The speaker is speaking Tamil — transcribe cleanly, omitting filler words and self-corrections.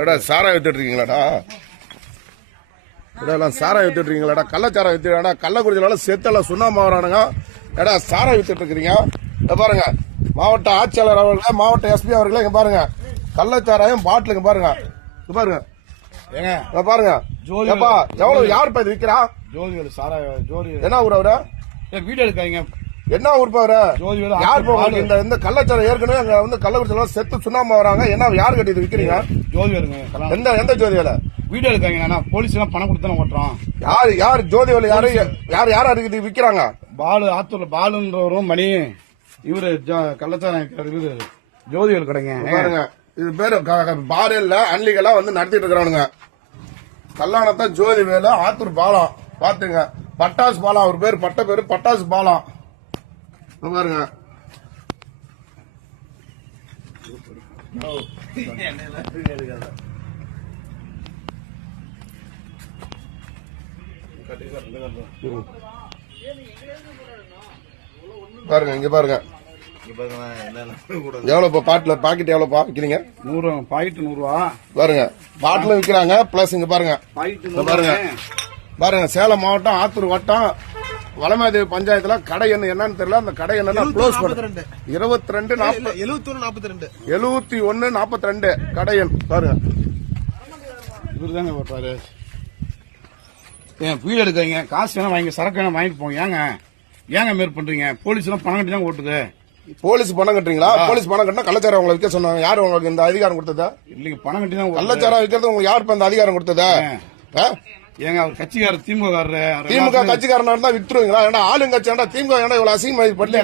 ஏடா சாரா வித்துட்டு இருக்கீங்களாடா? இதெல்லாம் சாரா வித்துட்டு இருக்கீங்களாடா? கள்ளச்சாரா வித்துடா? கள்ளக்குறிச்சியில செத்தெல்லாம் சுண்ணாம்பு வரானுங்க. ஏடா சாரா வித்துட்டு இருக்கிறீங்க? பாருங்க, மாவட்ட ஆட்சியாளர் அவர்களே, மாவட்ட எஸ்பி அவர்களே, இங்க பாருங்க கள்ளச்சாராயம் பாட்டிலுங்க பாருங்க. பாருங்க ஏங்க பாருங்க. எவ்வளவு யாருப்பா இது விக்கிறா? ஜோதிவேலு சாரா ஜோதி. என்ன ஊர் அவரு? வீடியோ எடுக்காங்க. என்ன ஊர் அவரு? யார் போவாங்க? இந்த கள்ளச்சாரம் ஏற்கனவே அங்க வந்து கள்ளக்குறிச்சியில செத்து சுண்ணாம்பு வராங்க. என்ன யாரு கட்டி இது விக்கிறீங்க? ஜோதிவேலுங்க. எந்த ஜோதிவேல? வீடியோ எடுக்காங்க. போலீஸ் எல்லாம் பணம் கொடுத்து ஓட்டுறோம். யாரு ஜோதிவேலு? யாரு இது விக்கிறாங்க? பாலு ஆத்தூர்ல பாலுன்றவரும் மணி இவரு கள்ளச்சாரம் ஜோதிவேலு கடைங்க. பாருங்க, இது பேரு பாரு இல்ல, அன்லிகளா வந்து நடத்திட்டு இருக்கிறானுங்க. கல்லாணத்தான் ஜோதிவேலு, ஆத்தூர் பாலம் பாத்துங்க. பட்டாசு பாலம் அவர் பேரு, பட்ட பேரு பட்டாசு பாலம். பாருங்க பாருங்க, இங்க பாருங்க எவ்வளவு பாக்கெட் எவ்வளவு விக்கிறீங்க? 100 பாக்கெட் 100 ரூபா. பாருங்க பாட்டில் விக்கிறாங்க. பிளஸ் இங்க பாருங்க பாருங்க பாருங்க, சேலம் மாவட்டம் ஆத்தூர் வட்டம் வளமாதேவி பஞ்சாயத்துல கடை என்னன்னு தெரியல. அந்த கடை என்ன க்ளோஸ் பண்ணு. 7142 கடை எண் பாருங்க. இவருதாங்க ஓட்டாரு. ஏன் வீடு எடுக்காங்க, காசு வேணா வாங்கி சரக்கு வேணா வாங்கிட்டு போங்க. ஏங்க மேற் பண்றீங்க? போலீஸ் எல்லாம் பணம் கட்டி தான் ஓட்டுது. போலீஸ் பணம் கட்டுறீங்களா? போலீஸ் பணம் கட்டினா கள்ளச்சாரம் உங்களை விற்க சொன்னாங்க. யாரு உங்களுக்கு இந்த அதிகாரம் கொடுத்ததா? இல்லைங்க, பணம் கட்டி தான் கள்ளச்சாரம் விற்கிறது உங்களுக்கு யாரு இந்த அதிகாரம் கொடுத்ததா? ஏங்க அவர் கட்சிக்காரர், திமுக கட்சிக்காரனா இருந்தா வித்துருவீங்களா? ஏன்னா ஆளுங்கட்சி திமுக இவ்வளவு அசிங்கமா பண்ணி